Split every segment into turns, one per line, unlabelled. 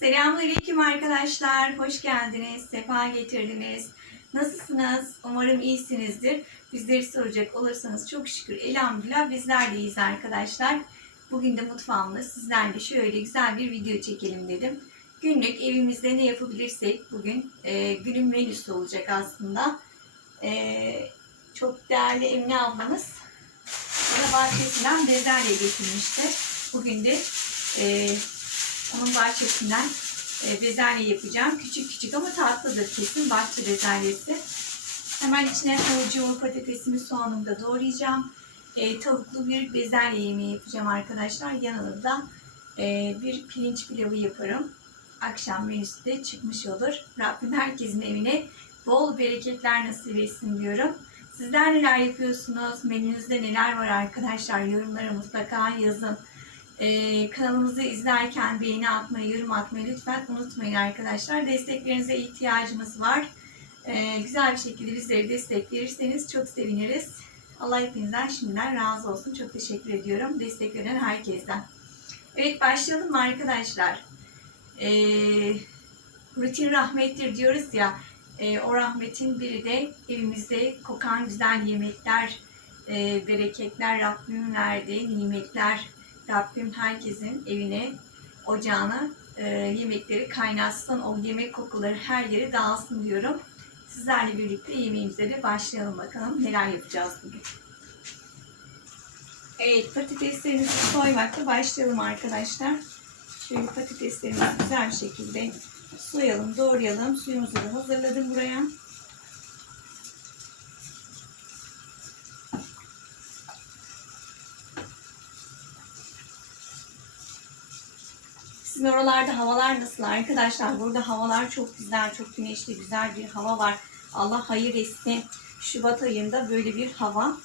Selamünaleyküm arkadaşlar. Hoş geldiniz. Sefa getirdiniz. Nasılsınız? Umarım iyisinizdir. Bizleri soracak olursanız çok şükür elhamdülillah bizler de iyiyiz arkadaşlar. Bugün de mutfağımda sizlerle şöyle güzel bir video çekelim dedim. Günlük evimizde ne yapabilirsek bugün e, günün menüsü olacak aslında. E, çok değerli Emine ablamız bana bahçesinden bezelye getirmişti. Bugün de e, onun bahçesinden e, bezelye yapacağım. Küçük küçük ama tatlıdır kesin bahçe bezelyesi. Hemen içine havucumu, patatesimi, soğanımı da doğrayacağım. E, tavuklu bir bezelye yemeği yapacağım arkadaşlar. Yanına da e, bir pirinç pilavı yaparım. Akşam menüsü de çıkmış olur. Rabbim herkesin evine bol bereketler nasip etsin diyorum. Sizler neler yapıyorsunuz? Menünüzde neler var arkadaşlar? Yorumlara mutlaka yazın. Ee, kanalımızı izlerken beğeni atmayı, yorum atmayı lütfen unutmayın arkadaşlar. Desteklerinize ihtiyacımız var. Ee, güzel bir şekilde bizleri destek verirseniz çok seviniriz. Allah hepinizden şimdiden razı olsun. Çok teşekkür ediyorum destek veren herkesten. Evet başlayalım mı arkadaşlar? Ee, rutin rahmettir diyoruz ya. E, o rahmetin biri de evimizde kokan güzel yemekler, e, bereketler Rabbim verdiği nimetler. Rabbim herkesin evine, ocağına e, yemekleri kaynatsın. O yemek kokuları her yere dağılsın diyorum. Sizlerle birlikte yemeğimize de başlayalım bakalım. Neler yapacağız bugün. Evet patateslerimizi soymakla başlayalım arkadaşlar. Şöyle patateslerimizi güzel bir şekilde soyalım, doğrayalım. Suyumuzu da hazırladım Sizin oralarda havalar nasıl arkadaşlar? Burada havalar çok güzel, çok güneşli, güzel bir hava var. Allah hayır etsin. Şubat ayında böyle bir hava.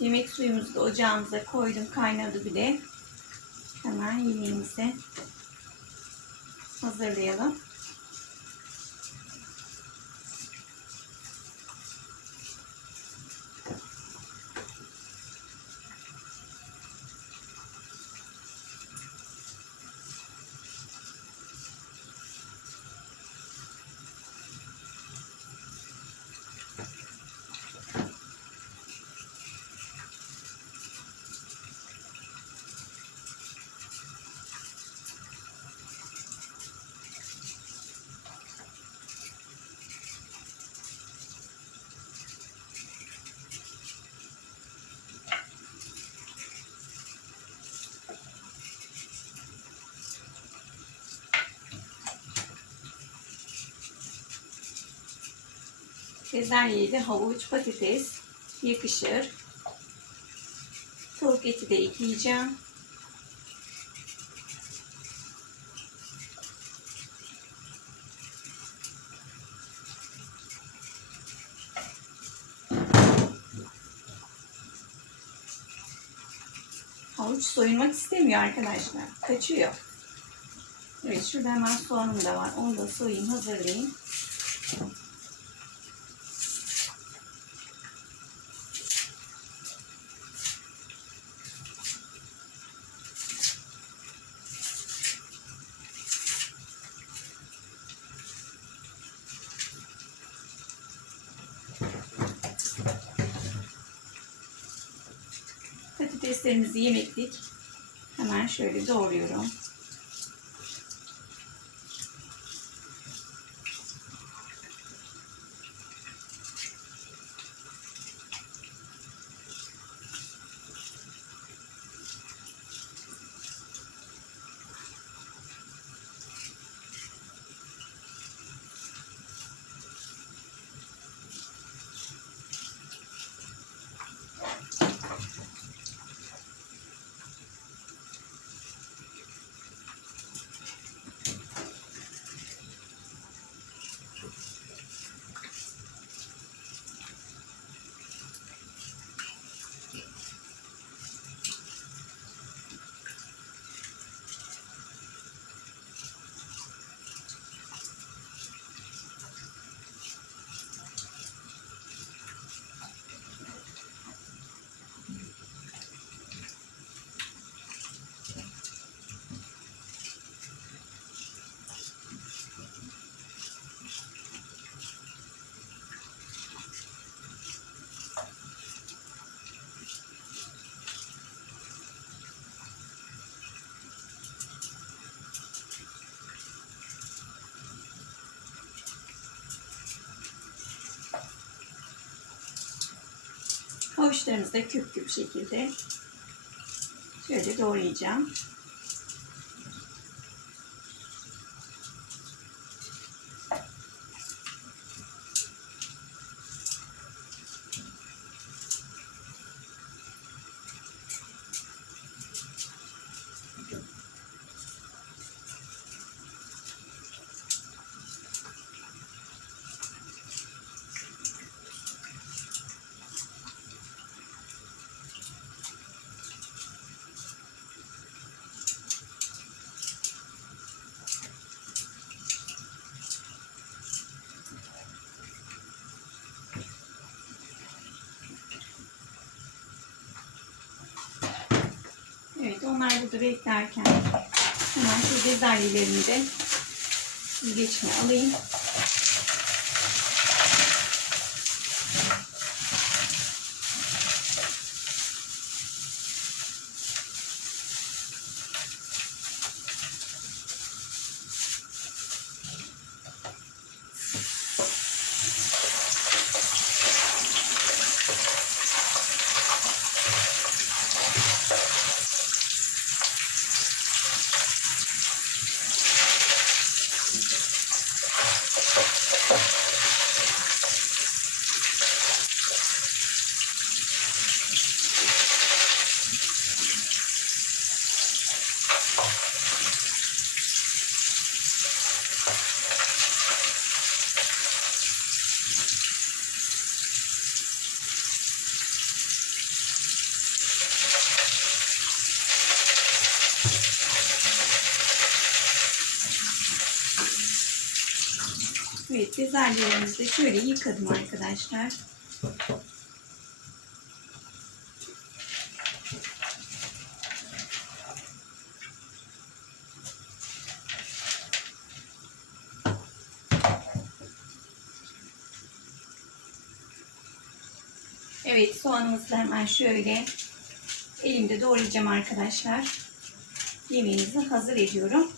Yemek suyumuzu da ocağımıza koydum. Kaynadı bile. Hemen yemeğimizi hazırlayalım. Bezelyeye de havuç, patates yakışır. Tavuk eti de ekleyeceğim. Havuç soyulmak istemiyor arkadaşlar. Kaçıyor. Evet şurada hemen soğanım da var. Onu da soyayım, hazırlayayım. Patateslerimizi yemeklik. Hemen şöyle doğruyorum. Havuçlarımızı da küp küp şekilde şöyle doğrayacağım. Onlar burada beklerken hemen şu bezelyelerimi de süzgeçine alayım. Bezelyelerimizi de şöyle yıkadım arkadaşlar. Evet soğanımızı hemen şöyle elimde doğrayacağım arkadaşlar. Yemeğimizi hazır ediyorum.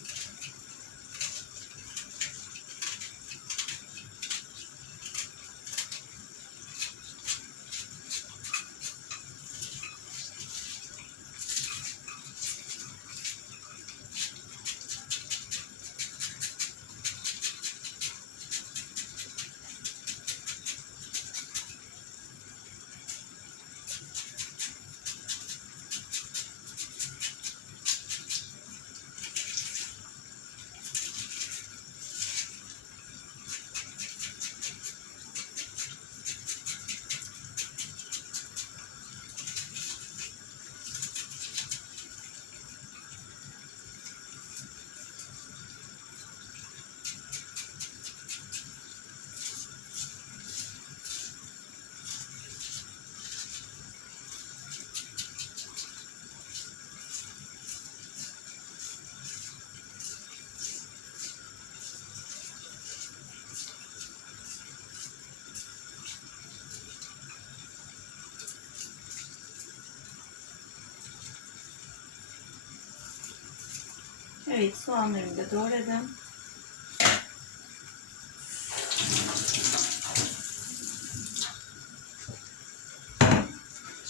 Evet soğanlarımı da doğradım.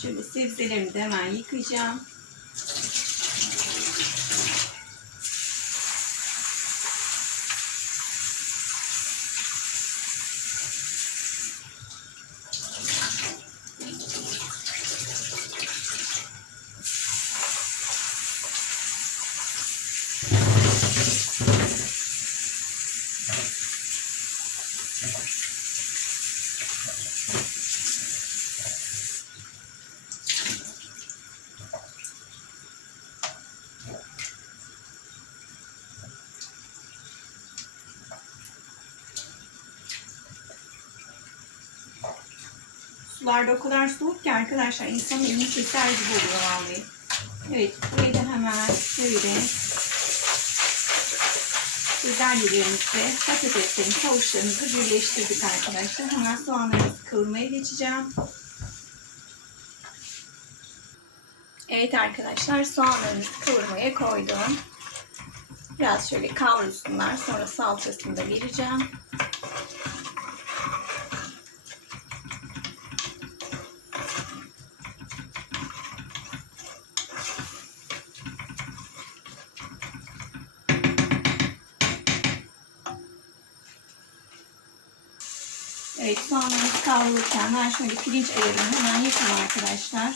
Şöyle sebzelerimi de hemen yıkayacağım. Sularda o kadar soğuk ki arkadaşlar insanın elini keser gibi oluyor vallahi. Evet burayı da hemen şöyle bezelyelerimizi, patateslerimizi, havuçlarımızı birleştirdik arkadaşlar. Hemen soğanlarımızı kavurmaya geçeceğim. Evet arkadaşlar soğanlarımızı kavurmaya koydum. Biraz şöyle kavrulsunlar. Sonra salçasını da vereceğim. Evet soğanlarımız kavrulurken ben şöyle pirinç ayarını hemen yapayım arkadaşlar.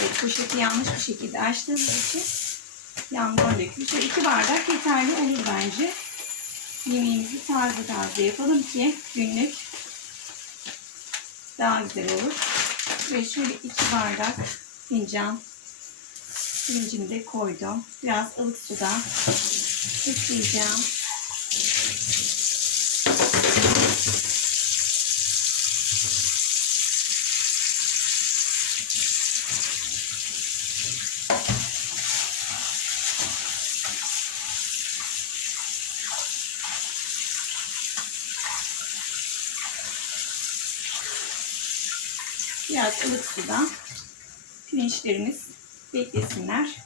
Evet poşeti yanlış bir şekilde açtığımız için yandan dökülür. Şöyle iki bardak yeterli olur bence. Yemeğimizi taze taze yapalım ki günlük daha güzel olur. Ve şöyle iki bardak fincan pirincimi de koydum. Biraz ılık suda ekleyeceğim. Biraz ılık suda pirinçlerimiz beklesinler.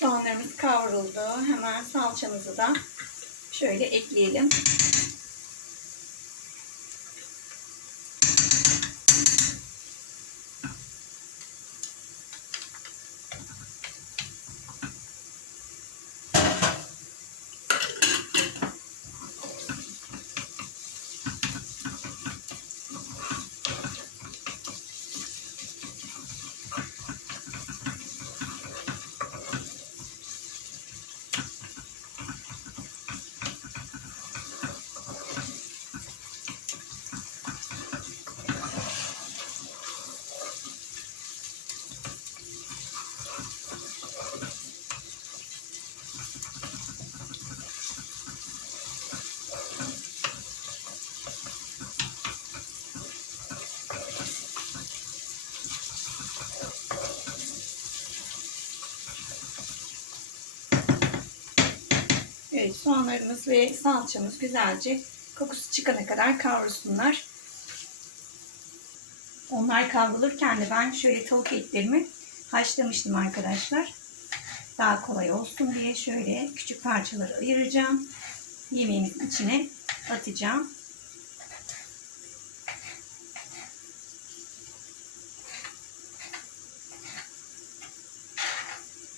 Soğanlarımız kavruldu. Hemen salçamızı da şöyle ekleyelim. Evet soğanlarımız ve salçamız güzelce kokusu çıkana kadar kavrulsunlar. Onlar kavrulurken de ben şöyle tavuk etlerimi haşlamıştım arkadaşlar. Daha kolay olsun diye şöyle küçük parçaları ayıracağım. Yemeğimizin içine atacağım.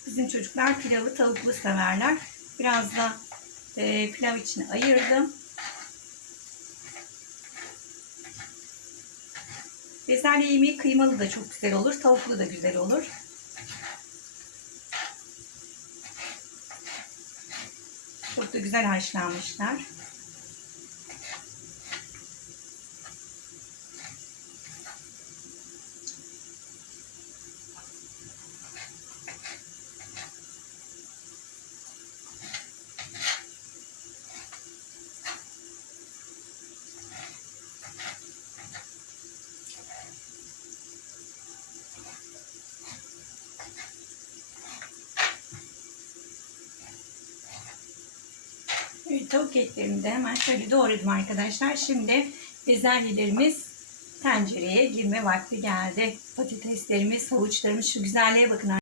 Bizim çocuklar pilavı tavuklu severler. Biraz da e, pilav için ayırdım. Bezelye yemeği kıymalı da çok güzel olur. Tavuklu da güzel olur. Çok da güzel haşlanmışlar. Tavuk etlerimi de hemen şöyle doğradım arkadaşlar. Şimdi bezelyelerimiz tencereye girme vakti geldi. Patateslerimiz, havuçlarımız şu güzelliğe bakın